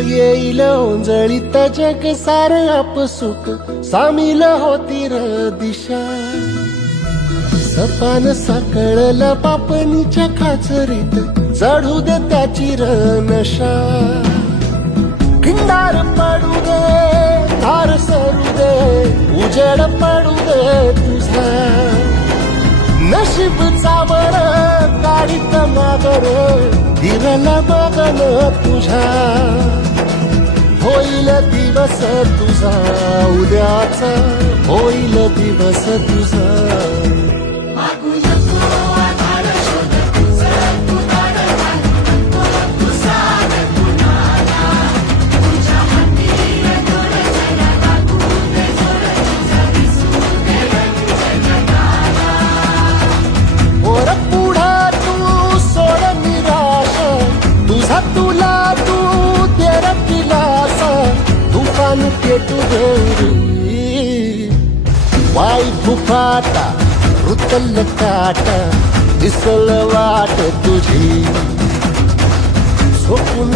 येईल ओंजळीत जग सार आपसुक सामील होती र दिशा सपान साकळला पापणीच्या खाचरीत चढू दे त्याची र नशा खिंडार पडू दे धार सरू दे उजेड पडू दे तुझा नशीब चावर गाडीत मागर दिवला बघन तुझ्या होईल दिवस तुझा उद्याचा होईल दिवस तुझा तुला तू तेरा दिलास तुफान पेटू गौरी वाई फुफाटा रुतल काटा दिसल वाट तुझी झोपून